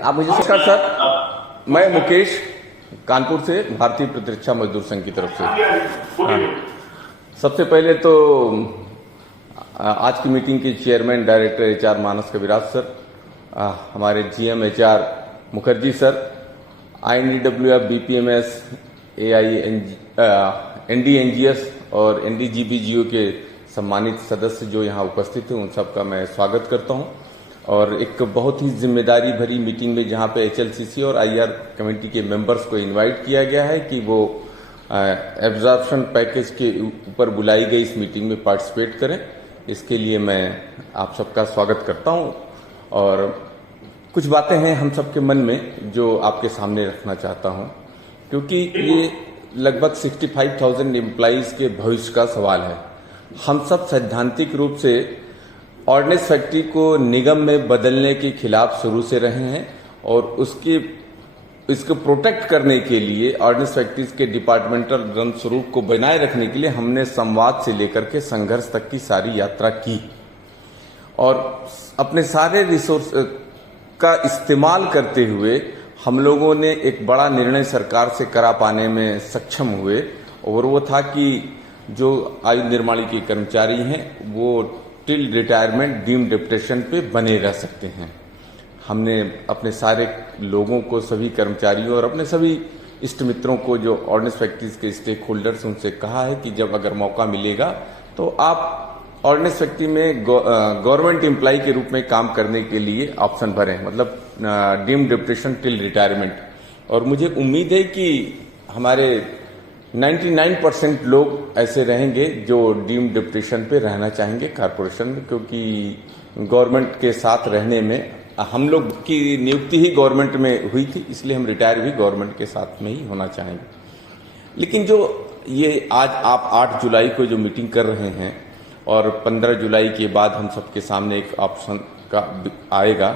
आप मुझे। नमस्कार सर, मैं मुकेश कानपुर से भारतीय प्रतिरक्षा मजदूर संघ की तरफ से। सबसे पहले तो आज की मीटिंग के चेयरमैन डायरेक्टर एचआर मानस कविराज सर, हमारे GM HR Mukherjee sir, INDWF, BPMS, NDNGS और NDGBGO के सम्मानित सदस्य जो यहाँ उपस्थित हैं, उन सबका मैं स्वागत करता हूँ। और एक बहुत ही जिम्मेदारी भरी मीटिंग में जहाँ पे HLCC और IR कमेटी के मेंबर्स को इनवाइट किया गया है कि वो एब्जॉर्प्शन पैकेज के ऊपर बुलाई गई इस मीटिंग में पार्टिसिपेट करें, इसके लिए मैं आप सबका स्वागत करता हूँ। और कुछ बातें हैं हम सबके मन में जो आपके सामने रखना चाहता हूँ, क्योंकि ये लगभग 65,000 एम्प्लॉइज के भविष्य का सवाल है। हम सब सैद्धांतिक रूप से ऑर्डिनेंस फैक्ट्री को निगम में बदलने के खिलाफ शुरू से रहे हैं और इसको प्रोटेक्ट करने के लिए ऑर्डिनेंस फैक्ट्रीज के डिपार्टमेंटल ग्रंथ स्वरूप को बनाए रखने के लिए हमने संवाद से लेकर के संघर्ष तक की सारी यात्रा की और अपने सारे रिसोर्स का इस्तेमाल करते हुए हम लोगों ने एक बड़ा निर्णय सरकार से करा पाने में सक्षम हुए, और वो था कि जो आयु निर्माणी के कर्मचारी हैं वो टिल रिटायरमेंट डीम्ड डिप्टेशन पे बने रह सकते हैं। हमने अपने सारे लोगों को, सभी कर्मचारियों और अपने सभी इष्ट मित्रों को जो ऑर्डिनेंस फैक्ट्रीज के स्टेक होल्डर्स, उनसे कहा है कि जब अगर मौका मिलेगा तो आप ऑर्डिनेंस फैक्ट्री में गवर्नमेंट एम्प्लॉय के रूप में काम करने के लिए ऑप्शन भरें, मतलब डीम्ड डिप्टेशन टिल रिटायरमेंट। और मुझे उम्मीद है कि हमारे 99% लोग ऐसे रहेंगे जो डीम्ड डिप्टेशन पे रहना चाहेंगे कारपोरेशन में, क्योंकि गवर्नमेंट के साथ रहने में हम लोग की नियुक्ति ही गवर्नमेंट में हुई थी, इसलिए हम रिटायर भी गवर्नमेंट के साथ में ही होना चाहेंगे। लेकिन जो ये आज आप 8 जुलाई को जो मीटिंग कर रहे हैं और 15 जुलाई के बाद हम सबके सामने एक ऑप्शन का आएगा,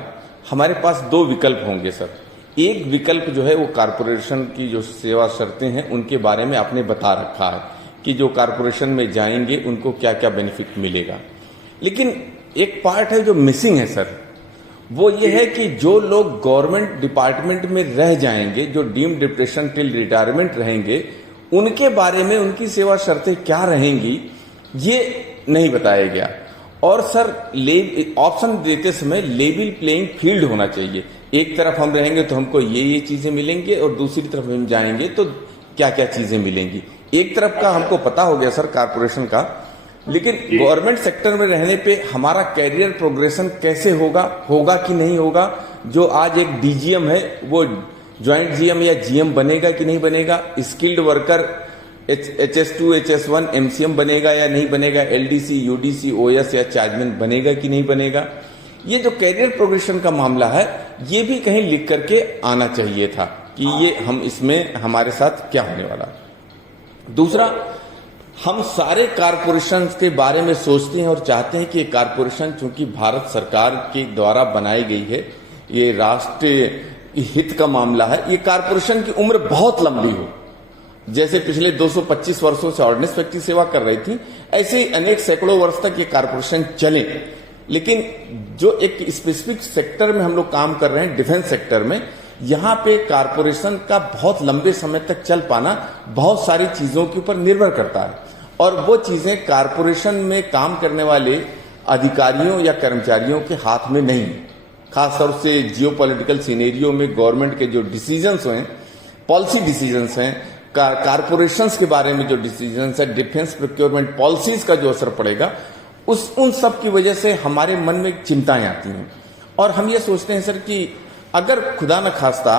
हमारे पास 2 विकल्प होंगे सर। एक विकल्प जो है वो कारपोरेशन की जो सेवा शर्तें हैं उनके बारे में आपने बता रखा है कि जो कारपोरेशन में जाएंगे उनको क्या क्या बेनिफिट मिलेगा। लेकिन एक पार्ट है जो मिसिंग है सर, वो ये है कि जो लोग गवर्नमेंट डिपार्टमेंट में रह जाएंगे, जो डीम्ड डिप्टेशन टिल रिटायरमेंट रहेंगे, उनके बारे में उनकी सेवा शर्तें क्या रहेंगी ये नहीं बताया गया। और सर ऑप्शन देते समय लेवल प्लेइंग फील्ड होना चाहिए। एक तरफ हम रहेंगे तो हमको ये चीजें मिलेंगे और दूसरी तरफ हम जाएंगे तो क्या क्या चीजें मिलेंगी। एक तरफ का हमको पता हो गया सर कारपोरेशन का, लेकिन गवर्नमेंट सेक्टर में रहने पे हमारा कैरियर प्रोग्रेशन कैसे होगा कि नहीं होगा। जो आज एक DGM है वो ज्वाइंट GM या GM बनेगा कि नहीं बनेगा, skilled worker HS2 HS1 MCM बनेगा या नहीं बनेगा, LDC UDC OS या चार्जमैन बनेगा कि नहीं बनेगा। ये जो कैरियर प्रोग्रेशन का मामला है ये भी कहीं लिख करके आना चाहिए था कि ये हम इसमें हमारे साथ क्या होने वाला। दूसरा, हम सारे कारपोरेशन के बारे में सोचते हैं और चाहते हैं कि ये कारपोरेशन चूंकि भारत सरकार के द्वारा बनाई गई है, ये राष्ट्रीय हित का मामला है, ये कारपोरेशन की उम्र बहुत लंबी हो। जैसे पिछले 225 वर्षों से ऑर्डिनेंस फैक्ट्री सेवा कर रही थी, ऐसे ही अनेक सैकड़ों वर्ष तक ये कारपोरेशन चले। लेकिन जो एक स्पेसिफिक सेक्टर में हम लोग काम कर रहे हैं, डिफेंस सेक्टर में, यहाँ पे कारपोरेशन का बहुत लंबे समय तक चल पाना बहुत सारी चीजों के ऊपर निर्भर करता है। और वो चीजें कारपोरेशन में काम करने वाले अधिकारियों या कर्मचारियों के हाथ में नहीं है। खासतौर से जियोपॉलिटिकल सिनेरियो में गवर्नमेंट के जो डिसीजंस हैं, पॉलिसी डिसीजंस हैं, कारपोरेशंस के बारे में जो डिसीजंस है, डिफेंस प्रोक्योरमेंट पॉलिसीज का जो असर पड़ेगा, उन सब की वजह से हमारे मन में चिंताएं आती हैं। और हम ये सोचते हैं सर कि अगर खुदा न खास्ता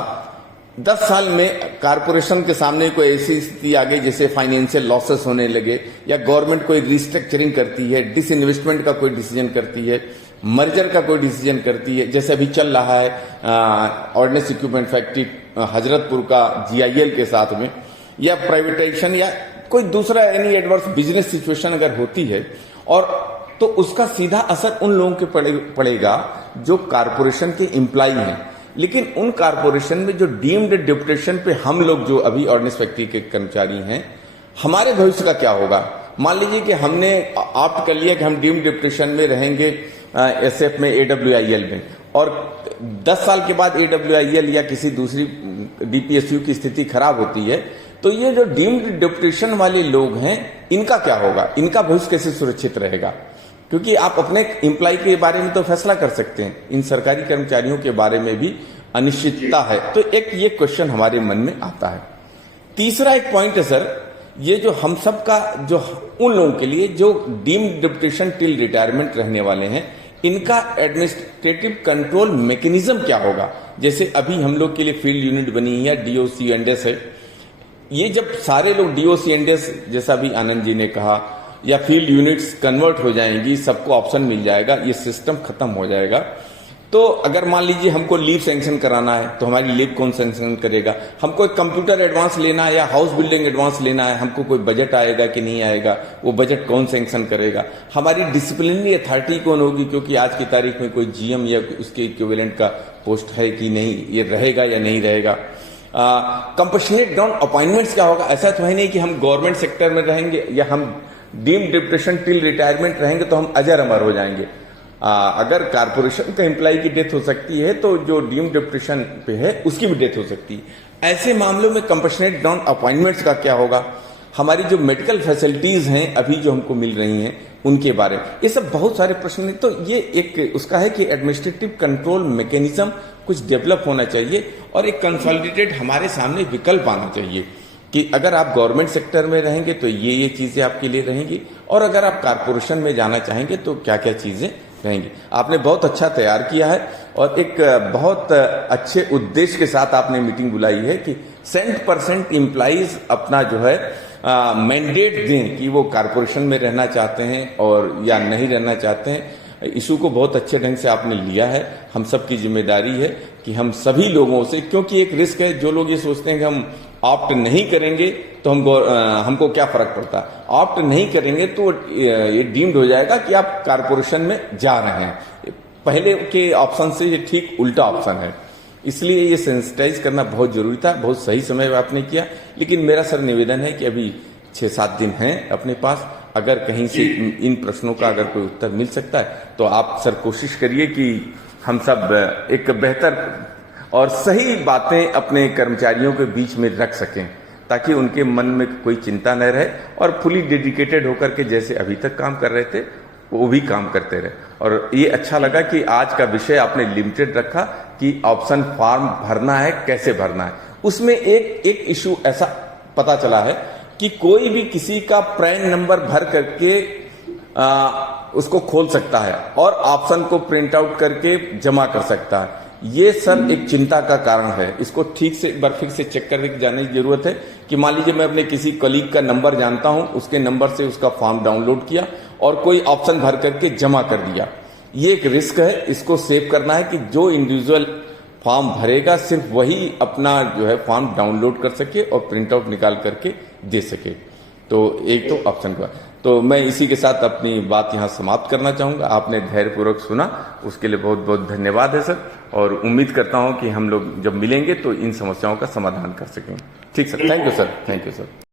10 साल में कारपोरेशन के सामने कोई ऐसी स्थिति आ गई जैसे फाइनेंशियल लॉसेस होने लगे, या गवर्नमेंट कोई रिस्ट्रक्चरिंग करती है, डिसइन्वेस्टमेंट का कोई डिसीजन करती है, मर्जर का कोई डिसीजन करती है, जैसे अभी चल रहा है ऑर्डिनेंस इक्विपमेंट फैक्ट्री हजरतपुर का GIL के साथ में, या प्राइवेटाइजेशन या कोई दूसरा एनी एडवर्स बिजनेस सिचुएशन अगर होती है, और तो उसका सीधा असर उन लोगों के पड़ेगा जो कारपोरेशन के एम्प्लॉय हैं। लेकिन उन कारपोरेशन में जो डीम्ड डिप्टेशन पे हम लोग जो अभी ऑर्डिनेंस फैक्ट्री के कर्मचारी हैं, हमारे भविष्य का क्या होगा। मान लीजिए कि हमने ऑप्ट कर लिया कि हम डीम्ड डिप्टेशन में रहेंगे SF में AWIL में, और 10 साल के बाद AWIL या किसी दूसरी DPSU की स्थिति खराब होती है, तो ये जो डीम्ड डिप्यूटेशन वाले लोग हैं, इनका क्या होगा, इनका भविष्य कैसे सुरक्षित रहेगा? क्योंकि आप अपने एम्प्लॉय के बारे में तो फैसला कर सकते हैं, इन सरकारी कर्मचारियों के बारे में भी अनिश्चितता है। तो एक ये क्वेश्चन हमारे मन में आता है। तीसरा एक पॉइंट है सर, ये जो हम सब का, जो उन लोगों के लिए जो डीम्ड डिप्यूटेशन टिल रिटायरमेंट रहने वाले हैं, इनका एडमिनिस्ट्रेटिव कंट्रोल मैकेनिज्म क्या होगा? जैसे अभी हम लोग के लिए फील्ड यूनिट बनी है, DOC&S है। ये जब सारे लोग DOC&S, जैसा भी आनंद जी ने कहा, या फील्ड यूनिट्स कन्वर्ट हो जाएंगी, सबको ऑप्शन मिल जाएगा, ये सिस्टम खत्म हो जाएगा। तो अगर मान लीजिए हमको लीव सैंक्शन कराना है, तो हमारी लीव कौन सैंक्शन करेगा? हमको एक कंप्यूटर एडवांस लेना है या हाउस बिल्डिंग एडवांस लेना है, हमको कोई बजट आएगा कि नहीं आएगा, वो बजट कौन सैंक्शन करेगा? हमारी डिसिप्लिनरी अथॉरिटी कौन होगी? क्योंकि आज की तारीख में कोई GM या उसके इक्विवेलेंट का पोस्ट है कि नहीं, ये रहेगा या नहीं रहेगा? कंपैशनेट डाउन अपॉइंटमेंट्स क्या होगा? ऐसा तो है नहीं कि हम गवर्नमेंट सेक्टर में रहेंगे या हम डीम्ड डिप्यूटेशन टिल रिटायरमेंट रहेंगे तो हम अजर अमर हो जाएंगे। अगर कारपोरेशन का एम्प्लॉय की डेथ हो सकती है, तो जो डीम्ड डिप्यूटेशन पे है उसकी भी डेथ हो सकती है। ऐसे मामलों में कंपैशनेट डाउन अपॉइंटमेंट्स का क्या होगा? हमारी जो मेडिकल फैसिलिटीज हैं अभी जो हमको मिल रही हैं, उनके बारे में, ये सब बहुत सारे प्रश्न हैं। तो ये एक उसका है कि एडमिनिस्ट्रेटिव कंट्रोल मैकेनिज्म कुछ डेवलप होना चाहिए और एक कंसोलिडेटेड हमारे सामने विकल्प आना चाहिए कि अगर आप गवर्नमेंट सेक्टर में रहेंगे तो ये चीजें आपके लिए रहेंगी, और अगर आप कारपोरेशन में जाना चाहेंगे तो क्या क्या चीजें रहेंगी। आपने बहुत अच्छा तैयार किया है और एक बहुत अच्छे उद्देश्य के साथ आपने मीटिंग बुलाई है कि 100% एम्प्लॉइज अपना जो है मैंडेट दें कि वो कारपोरेशन में रहना चाहते हैं और या नहीं रहना चाहते हैं। इशू को बहुत अच्छे ढंग से आपने लिया है। हम सब की जिम्मेदारी है कि हम सभी लोगों से, क्योंकि एक रिस्क है, जो लोग ये सोचते हैं कि हम ऑप्ट नहीं करेंगे तो हमको क्या फर्क पड़ता है, ऑप्ट नहीं करेंगे तो ये डीम्ड हो जाएगा कि आप कारपोरेशन में जा रहे हैं। पहले के ऑप्शन से ये ठीक उल्टा ऑप्शन है, इसलिए ये सेंसिटाइज करना बहुत जरूरी था। बहुत सही समय में आपने किया, लेकिन मेरा सर निवेदन है कि अभी 6-7 दिन हैं अपने पास, अगर कहीं से इन प्रश्नों का अगर कोई उत्तर मिल सकता है तो आप सर कोशिश करिए कि हम सब एक बेहतर और सही बातें अपने कर्मचारियों के बीच में रख सकें, ताकि उनके मन में कोई चिंता न रहे और फुली डेडिकेटेड होकर के जैसे अभी तक काम कर रहे थे वो भी काम करते रहे। और ये अच्छा लगा कि आज का विषय आपने लिमिटेड रखा कि ऑप्शन फॉर्म भरना है, कैसे भरना है। उसमें एक इशू ऐसा पता चला है कि कोई भी किसी का प्रैन नंबर भर करके उसको खोल सकता है और ऑप्शन को प्रिंट आउट करके जमा कर सकता है। ये सर एक चिंता का कारण है, इसको ठीक से एक बार फिर से चेक करके जाने की जरूरत है कि मान लीजिए मैं अपने किसी कलीग का नंबर जानता हूं, उसके नंबर से उसका फॉर्म डाउनलोड किया और कोई ऑप्शन भर करके जमा कर दिया। ये एक रिस्क है, इसको सेव करना है कि जो इंडिविजुअल फॉर्म भरेगा सिर्फ वही अपना जो है फॉर्म डाउनलोड कर सके और प्रिंट आउट निकाल करके दे सके। तो एक तो ऑप्शन का, तो मैं इसी के साथ अपनी बात यहाँ समाप्त करना चाहूंगा। आपने धैर्यपूर्वक सुना, उसके लिए बहुत बहुत धन्यवाद है सर, और उम्मीद करता हूं कि हम लोग जब मिलेंगे तो इन समस्याओं का समाधान कर सकेंगे। ठीक sir, thank you sir, thank you sir.